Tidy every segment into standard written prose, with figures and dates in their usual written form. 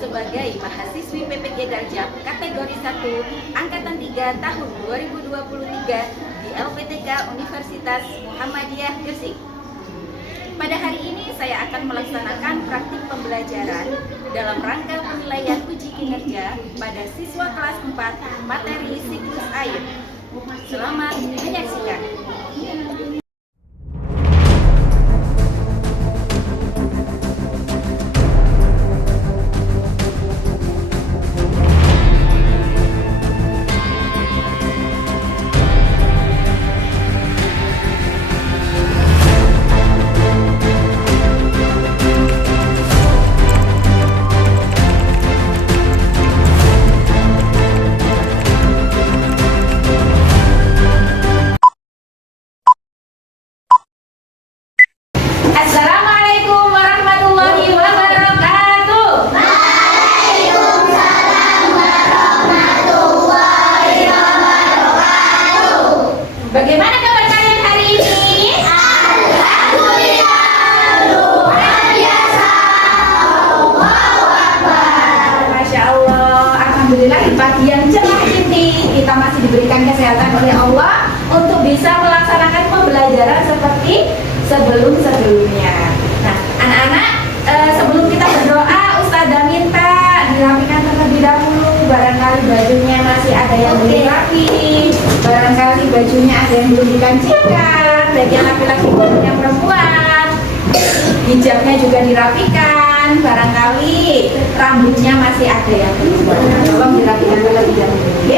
sebagai mahasiswi PPG Darjah kategori 1 Angkatan 3 tahun 2023 di LPTK Universitas Muhammadiyah Gresik. Pada hari ini saya akan melaksanakan praktik pembelajaran dalam rangka penilaian uji kinerja pada siswa kelas 4 materi siklus air. Selamat menyaksikan. Assalamualaikum warahmatullahi wabarakatuh. Waalaikumsalam warahmatullahi wabarakatuh. Bagaimana kabar kalian hari ini? Alhamdulillah, luar biasa. Allahu Akbar. Masya Allah, alhamdulillah di pagi yang cerah ini kita masih diberikan kesehatan oleh Allah untuk bisa melaksanakan pembelajaran seperti sebelum-sebelumnya. Nah, anak-anak, sebelum kita berdoa, Ustazah minta dirapikan terlebih dahulu. Barangkali bajunya masih ada yang belum rapi, barangkali bajunya ada yang belum dikancingkan, baik yang laki-laki maupun yang perempuan. Hijabnya juga dirapikan, barangkali rambutnya masih ada yang belum. Tolong dirapikan terlebih dahulu.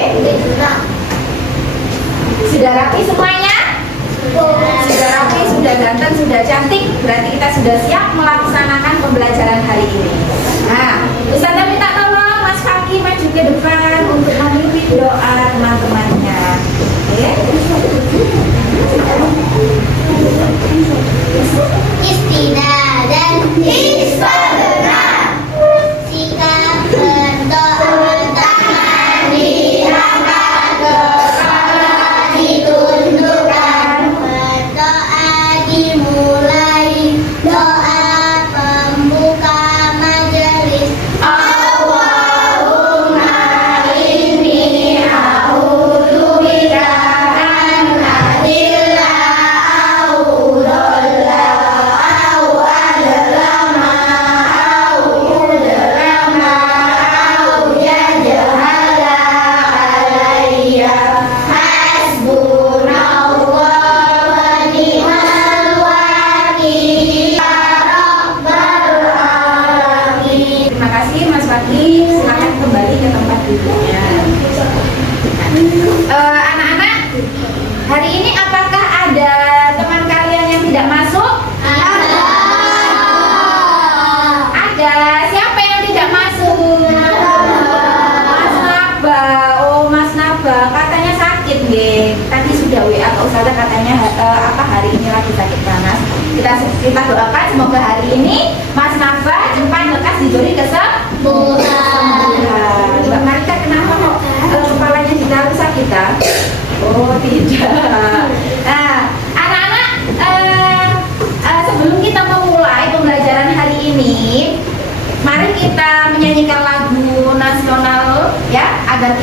Sudah rapi semuanya? Sudah rapi, sudah ganteng, sudah cantik, berarti kita sudah siap melaksanakan pembelajaran hari ini. Nah, Ustazah minta tolong Mas Fakih maju ke depan untuk memimpin doa teman-temannya. Oke? Istidah dan istighraq. Sikap berdoa tangan diangkat, kepala ditundukkan. Berdoa dimulai, doa pembuka majelis. Allahumma inni a'udzubika an adilla au dhalla au adlama au udlama au yajhala alayya. Hasbunallah wa ni'mal wakil. Ya Rabbal alamin. Terima kasih Mas Fakih, silakan kembali ke tempat duduknya. Anak-anak, hari ini apakah ada teman kalian yang tidak masuk? Ada. Siapa yang tidak masuk? Mas Naba. Oh, Mas Naba, katanya sakit, nggih. Tadi sudah WA ke Ustazah katanya hari ini lagi sakit panas. Kita doakan semoga hari ini Mas Naba cepat lekas diberi kesembuhan. Mbak Marika kenapa kok kepalanya ditaruh sakit? Oh, tidak. Nah, anak-anak, sebelum kita memulai pembelajaran hari ini, mari kita menyanyikan lagu nasional ya, agar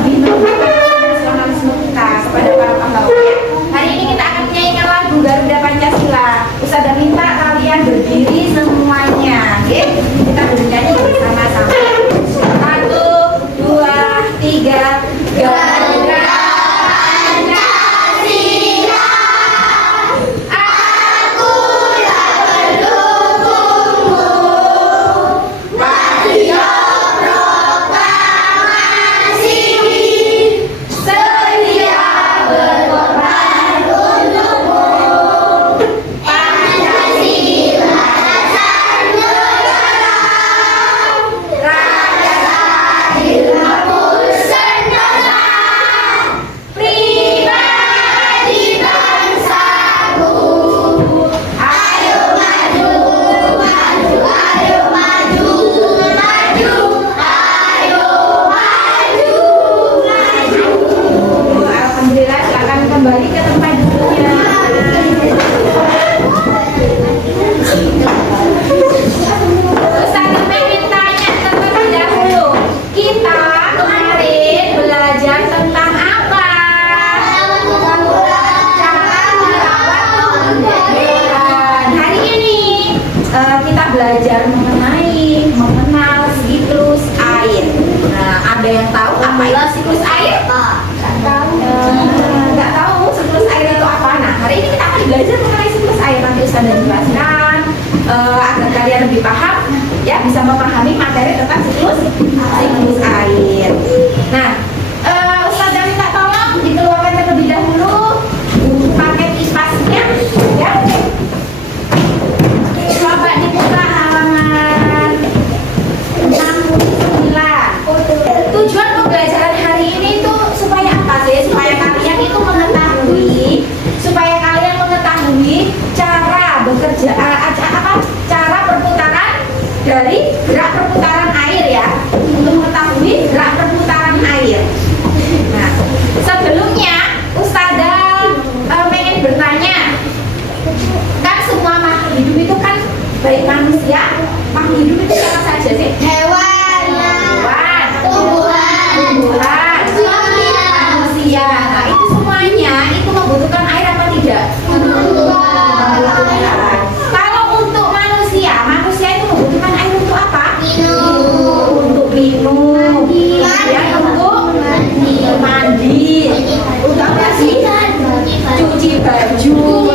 lebih menunjukkan nasionalisme kita kepada para pahlawan. Hari ini kita akan menyanyikan lagu Garuda Pancasila. Ustazah minta kalian berdiri semuanya, oke? Kita bernyanyi bersama-sama. 1, 2, 3. Garuda Pancasila, Akulah pendukungmu, patriot proklamasi, sedia berkorban untukmu. Pancasila dasar negara, tahu apa itu siklus air? Nggak tahu siklus air itu apa. Nah, hari ini kita akan belajar mengenai siklus air. Nanti Ustaz jelaskan agar kalian lebih paham, ya, bisa memahami materi tentang siklus air. Nah, Ustaz minta tolong dikeluarkan terlebih dahulu buku paket kipasnya, ya. Coba dibuka halaman 69. Tujuan pembelajaran hari ini itu supaya apa sih? Supaya kalian itu mengetahui cara bekerja, cara perputaran dari gerak perputaran air, ya. Untuk mengetahui gerak perputaran air. Nah, sebelumnya Ustazah pengen bertanya, kan semua makhluk hidup itu kan, baik manusia, makhluk hidup itu apa saja sih? Hewan, tumbuhan, manusia. Nah, itu semuanya itu membutuhkan air apa tidak? Membutuhkan. Kalau untuk manusia itu membutuhkan air untuk apa? Untuk minum, kemudian untuk mandi, untuk apa sih? Cuci baju,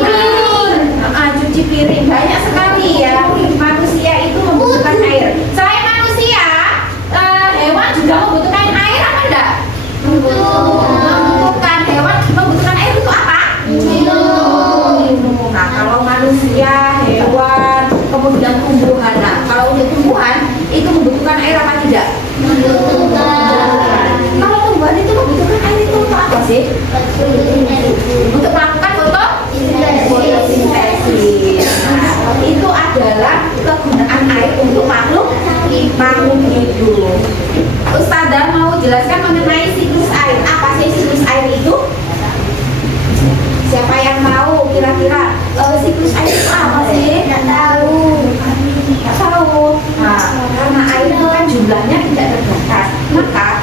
cuci piring, banyak sekali ya. Manusia itu membutuhkan air. Selain manusia, hewan juga membutuhkan air apa enggak? Membutuhkan. Hewan membutuhkan air untuk apa? Minum. Nah, kalau manusia, hewan, kemudian tumbuhan. Nah, kalau untuk tumbuhan itu membutuhkan air apa tidak? Kalau tumbuhan itu membutuhkan air itu untuk apa sih? Untuk melakukan fotosintesis. Nah, itu adalah kegunaan air untuk makhluk hidup. Ustazah mau jelaskan mengenai siklus air. Apa sih siklus air itu? Siapa yang tahu kira-kira siklus air itu apa sih? Nggak tahu. Nggak tahu. Nah, karena air itu kan jumlahnya tidak terbatas, maka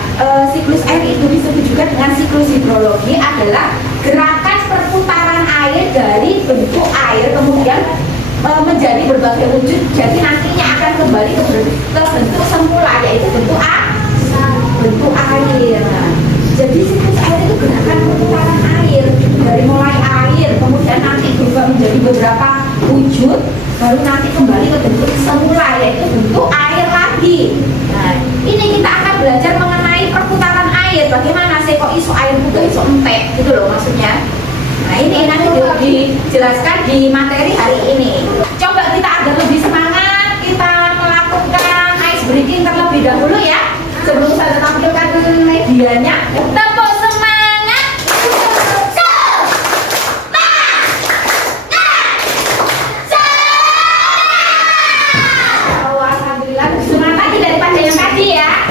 siklus air itu disebut juga dengan siklus hidrologi, adalah gerakan perputaran air dari bentuk air kemudian menjadi berbagai wujud. Jadi nantinya akan kembali ke bentuk semula, yaitu bentuk air. Nah, jadi siklus air itu gerakan perputaran air dari mulai air, kemudian nanti berubah menjadi beberapa wujud, baru nanti kembali ke bentuk semula, yaitu bentuk air lagi. Nah, ini kita akan belajar mengenai perputaran air. Bagaimana sih kok iso air juga iso entek, gitu loh maksudnya. Nah, ini nanti dijelaskan di materi hari ini. Coba kita agar lebih semangat, kita melakukan ice breaking terlebih dahulu, ya. Sebelum saya tampilkan medianya, tepuk semangat. Alhamdulillah, semangat lagi daripada yang tadi, ya.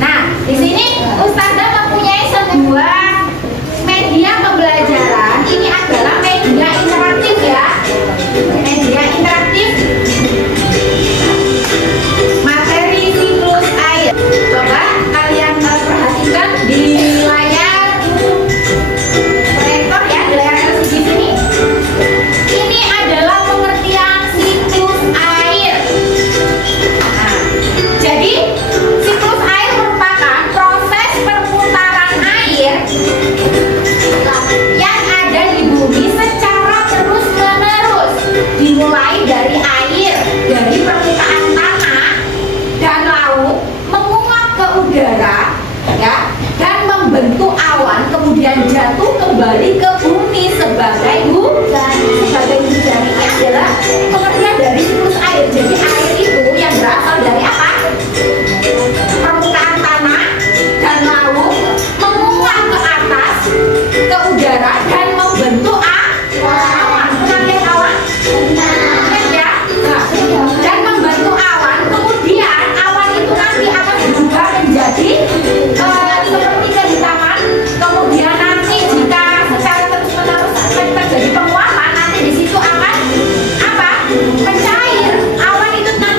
Nah, di sini Ustazah mempunyai sebuah media pembelajaran. Ini adalah media interaktif, ya. Media interaktif materi siklus air. Coba kalian perhatikan di layar proyektor, ya, di layar LCD sini. Ini adalah pengertian siklus air. Nah, jadi siklus air merupakan proses perputaran air yang ada di bumi secara terus-menerus, dimulai dari air dari permukaan tanah dan laut menguap ke udara, ya, dan membentuk awan, kemudian jatuh kembali ke bumi sebagai hujan. Ini adalah pengertian dari siklus air. Jadi air itu yang berasal dari apa? Permukaan tanah dan laut menguap ke atas ke udara dan membentuk awan. Mengenai awan? Ya. Nah, dan membentuk awan, kemudian awan itu nanti akan berubah menjadi seperti kehitaman. Kemudian nanti jika secara terus-menerus terjadi penguapan, nanti di situ akan apa? Mencair. Awan itu nanti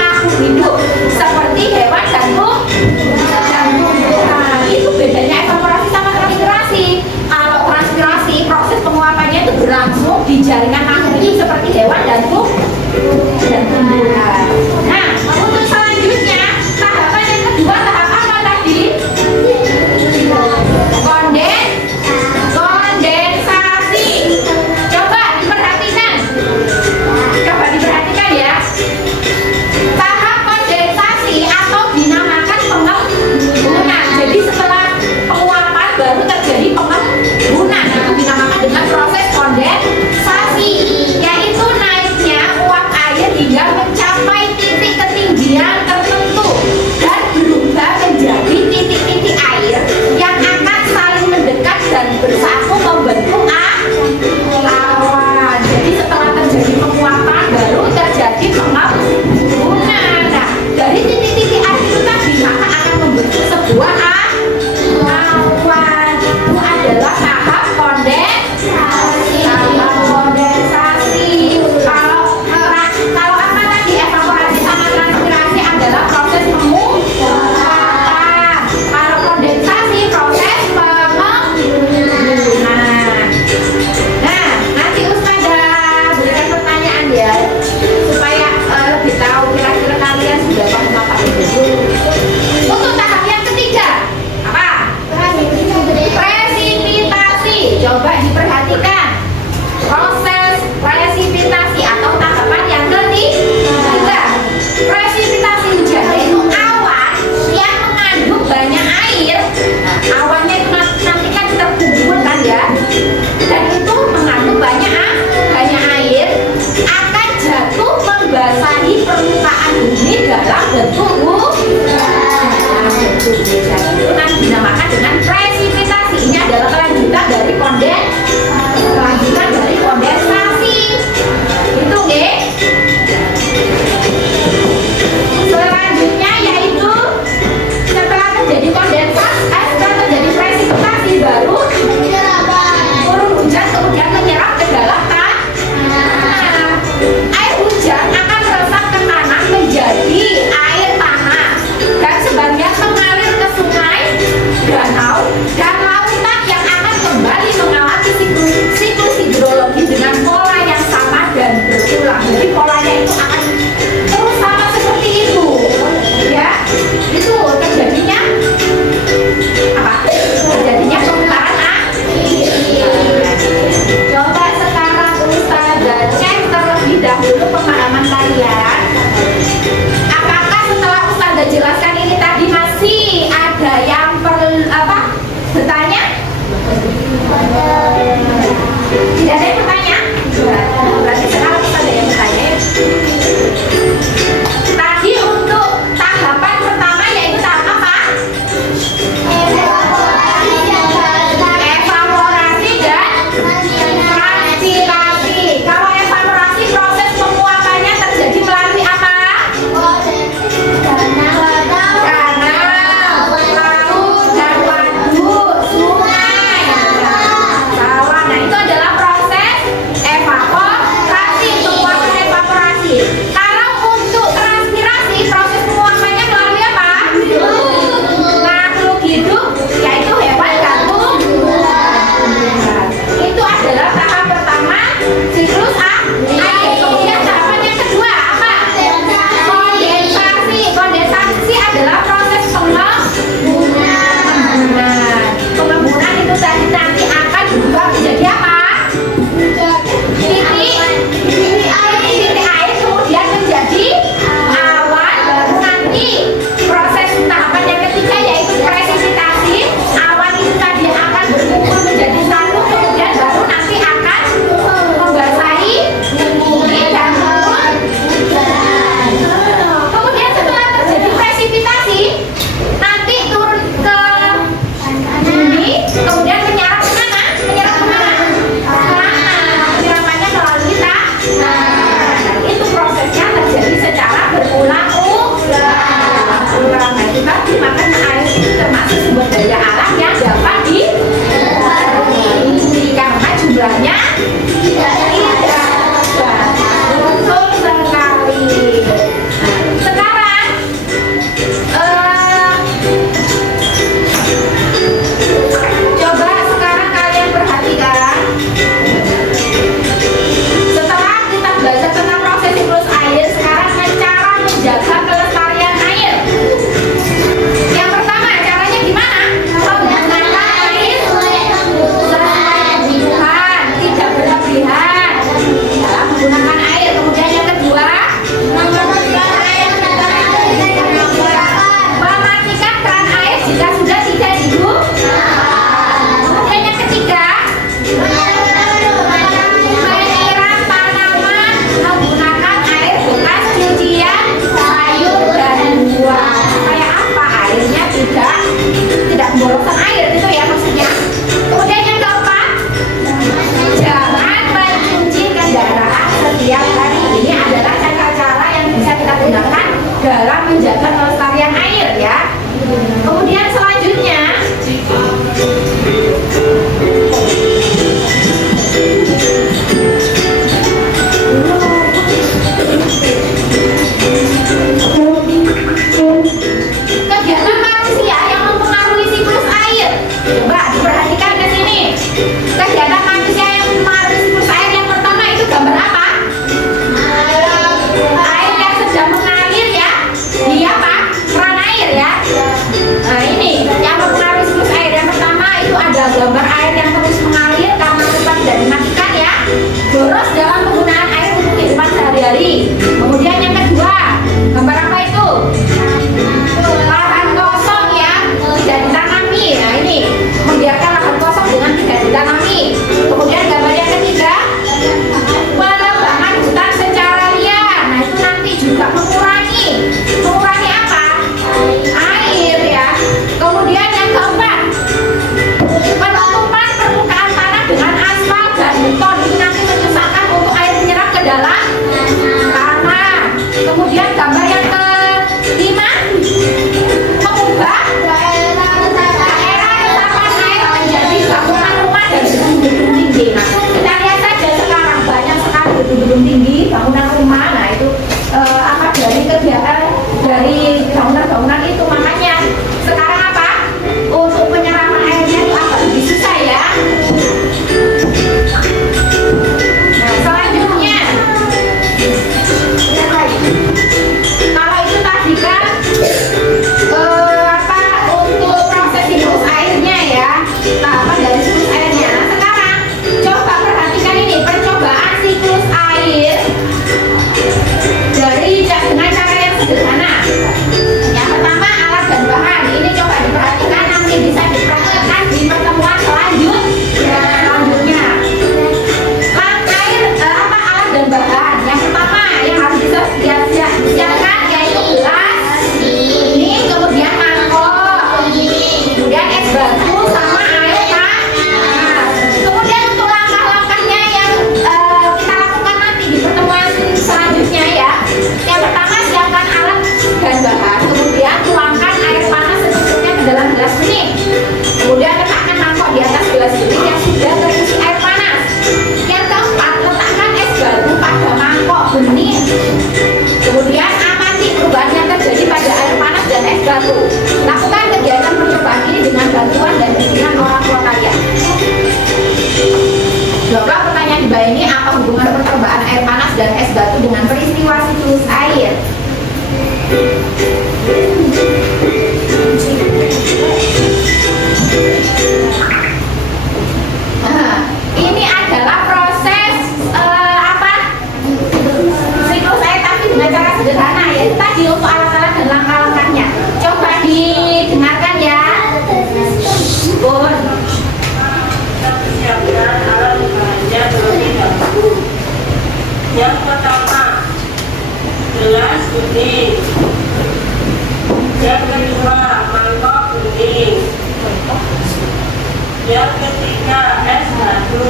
makhluk hidup seperti hewan dan tumbuhan. Itu bedanya evaporasi sama transpirasi. Kalau transpirasi proses penguapannya itu berlangsung di jaringan makhluk hidup seperti hewan dan tumbuhan. Nah, untuk selanjutnya tahapan yang kedua tahap apa tadi? Kondensasi. Coba diperhatikan ya. Tahap kondensasi atau dinamakan pengembunan. Jadi setelah penguapan baru terjadi pengembunan. Itu dinamakan dengan proses kondensasi. menjaga kelestarian air ya. Kemudian selanjutnya kegiatan manusia yang mempengaruhi siklus air. Coba diperhatikan ke sini. Kegiatan manusia yang mempengaruhi siklus air yang pertama itu gambar apa? Air yang sedang mengalir ya. Di apa? Keran air ya. Nah ini yang mempengaruhi siklus air yang pertama itu ada gambar air yang terus mengalir karena tetap tidak dimatikan ya. Boros dalam penggunaan air untuk kehidupan sehari-hari. Kemudian yang kedua, gambar apa itu? Lahan kosong ya, tidak ditanami. Nah ini membiarkan lahan kosong dengan tidak ditanami. Kemudian gambar yang ketiga, penebangan hutan secara liar. Nah itu nanti juga mengurangi apa? Air ya. Kemudian yang keempat, penutupan permukaan tanah dengan aspal dan beton itu nanti menyusahkan untuk air menyerap ke dalam tanah. Kemudian gambar yang kelima, mengubah daerah resapan air menjadi bangunan rumah dan gedung-gedung tinggi. Nah, kita lihat saja sekarang banyak sekali gedung-gedung tinggi, bangunan rumah. Nah itu apa dari kegiatan dari bangunan-bangunan itu, makanya sekarang apa untuk penyerapan airnya itu agak lebih susah ya. Nah selanjutnya, kalau itu tadi kan apa untuk proses siklus airnya ya, tahapan dari siklus airnya. Nah sekarang coba perhatikan ini percobaan siklus air dari dengan cara yang sederhana. Yang pertama alat dan bahan. Ini coba diperhatikan, nanti bisa dipraktekkan di pertemuan selanjutnya. Air apa alat dan bahan? Yang pertama yang harus disiapkan yaitu gelas, ini kemudian mangkok, kemudian es batu sama air panas. Kemudian untuk langkah-langkahnya yang kita lakukan nanti di pertemuan selanjutnya ya. Yang pertama siapkan alat dan bahan, kemudian tuangkan air panas secukupnya ke dalam gelas bening. Kemudian letakkan mangkok di atas gelas bening yang sudah terisi air panas. Yang keempat, letakkan es batu pada mangkok bening. Kemudian amati perubahan yang terjadi pada air panas dan es batu. Lakukan kegiatan percobaan ini dengan bantuan dan bimbingan orang tua kalian. Jawablah pertanyaan di bawah ini, apa hubungan percobaan air panas dan es batu dengan peristiwa siklus air? Nah, ini adalah proses apa? Siklus air tapi dengan cara sederhana ya. Tadi untuk alat-alat dan langkah-langkahnya. Coba didengarkan ya. Bun. Siapkan alat bahannya terlebih dahulu. Yang pertama, gelas kuning. Yang kedua, mangkok kuning. Yang ketiga, es batu.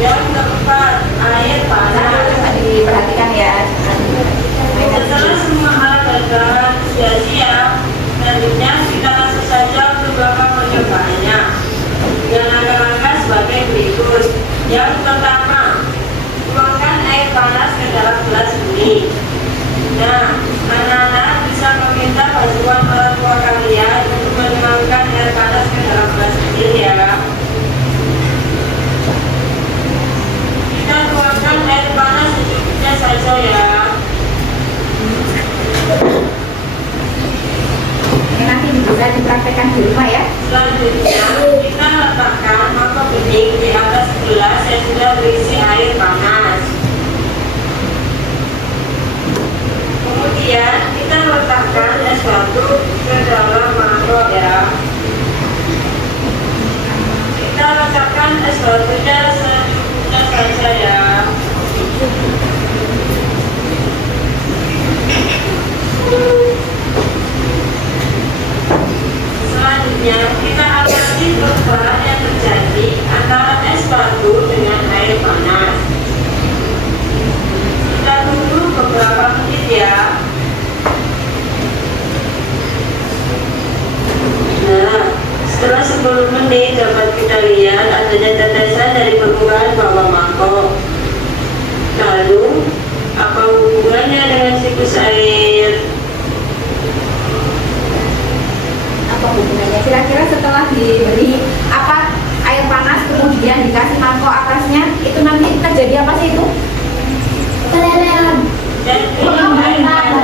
Yang keempat, air panas. Coba diperhatikan ya. Setelah semua alat dan bahan sudah siap, selanjutnya kita langsung saja untuk melakukan percobaannya. Dengan langkah-langkah sebagai berikut. Yang pertama, tuangkan air panas ke dalam gelas bening. Nah, anak-anak bisa meminta bantuan orang tua kalian untuk menuangkan air panas ke dalam gelas bening ya. Kita tuangkan air panas secukupnya saja ya. Ini nanti bisa dipraktekkan di rumah ya. Selanjutnya, kita letakkan mangkok bening di atas gelas yang sudah berisi air panas. Kemudian, kita letakkan es batu ke dalam mangkok ya. Kita letakkan es batunya secukupnya saja ya. Selanjutnya, kita amati perubahan yang terjadi antara es batu dengan air panas. Kita tunggu beberapa menit ya. 10 menit dapat kita lihat adanya tetesan dari permukaan bawah mangkok. Lalu, apa hubungannya dengan siklus air? Apa hubungannya? Kira-kira setelah diberi apa air panas kemudian dikasih mangkok atasnya, itu nanti terjadi apa sih itu? Kelelehan. Pengembunan,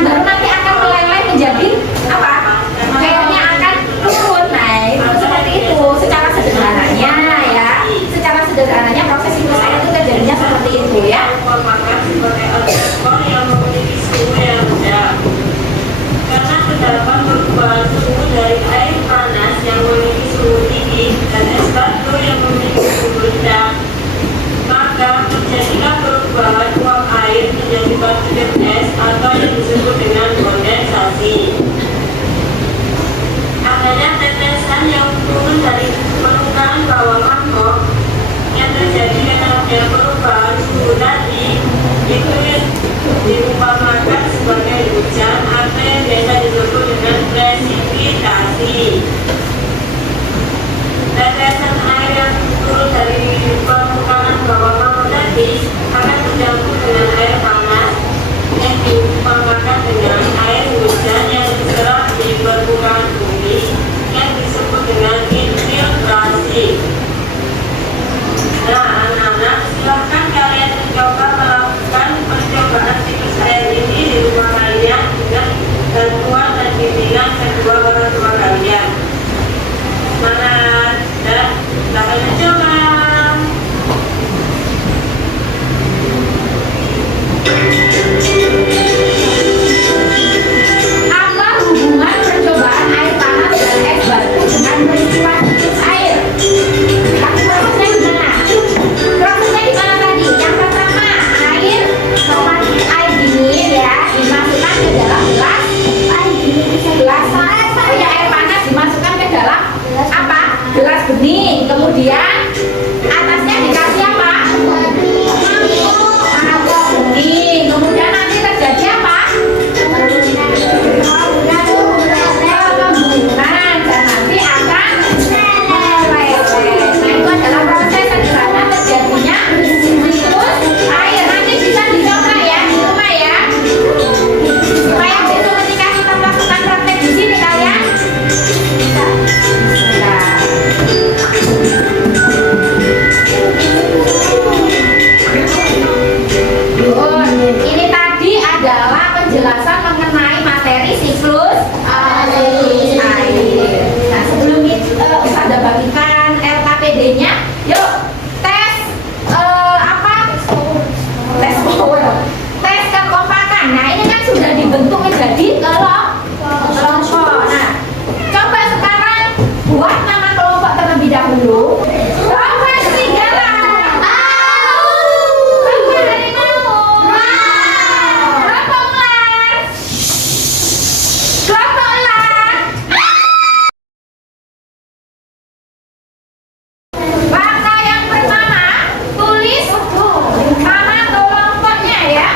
baru nanti akan meleleh menjadi apa? Airnya akan turun. Nah, itu seperti itu. Secara sederhananya ya, secara sederhananya proses siklus air itu terjadinya seperti itu ya. Maka sebagai observer yang memiliki suhu yang rendah. Karena terdapat perubahan suhu dari air panas yang memiliki suhu tinggi dan es batu yang memiliki suhu rendah, maka terjadilah perubahan uap air menjadi partikel es atau yang disebut dengan kondensasi. Adanya tetesan yang turun dari permukaan bawah mangkok yang terjadi karena perubahan suhu tadi itu diumpamakan sebagai hujan atau yang biasa disebut dengan presipitasi. Tetesan air yang turun dari permukaan bawah mangkok tadi akan bercampur dengan air panas yang diumpamakan dengan air hujan yang diserap di permukaan bumi yang disebut dengan infiltrasi. Nah, anak-anak, silahkan kalian mencoba melakukan percobaan siklus air ini di rumah kalian dengan bantuan dan bimbingan kedua orang tua kalian. Semangat dan selamat mencoba. Apa hubungan percobaan air panas dan es batu dengan peristiwa siklus air? Tapi prosesnya gimana? Prosesnya gimana tadi? Yang pertama, air dingin ya dimasukkan ke dalam gelas. Oh ya, air panas dimasukkan ke dalam apa? Gelas bening. Kemudian atasnya dikasih apa? Mangkok bening. Kemudian nanti terjadi apa? Pengembunan dan nanti akan meleleh. Nah, itu adalah proses sederhana terjadinya siklus air. Nanti bisa dicoba ya di rumah ya, supaya besok ketika kita melakukan praktek di sini kalian bisa. Ini tadi adalah penjelasan mengenai materi siklus air. Nah, sebelum itu kita ada bagikan LKPD-nya. Yuk, tes apa? Tes power. Tes kekompakan. Nah, ini kan sudah dibentuk menjadi kelompok. Nah, coba sekarang buat nama kelompok terlebih dahulu. Kelompok serigala. Kelompok harimau. Kelompok ular. Kelompok elang. Warna yang pertama, tulis nama kelompoknya ya.